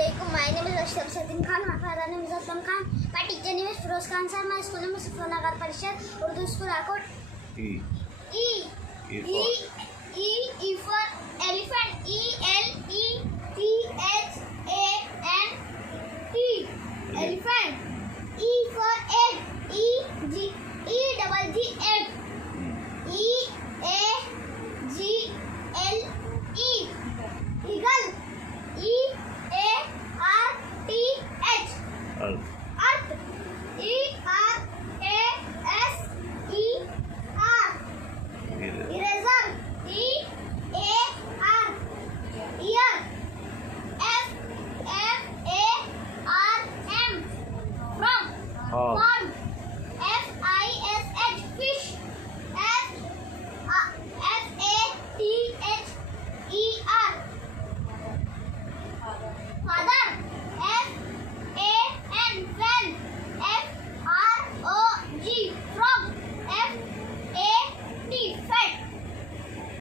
Assalamualaikum. My name is Ashraf Satin Khan. My father name is Aslam Khan. My teacher name is Firoz Khan sir. My school name is Sufranagar Parishad Urdu School Akot. E For elephant. ELEPHANT. Elephant. E for egg. EGG egg. EAGLE eagle. EARTH Earth. earth. ERASER eraser. EAR ear. FFARM from.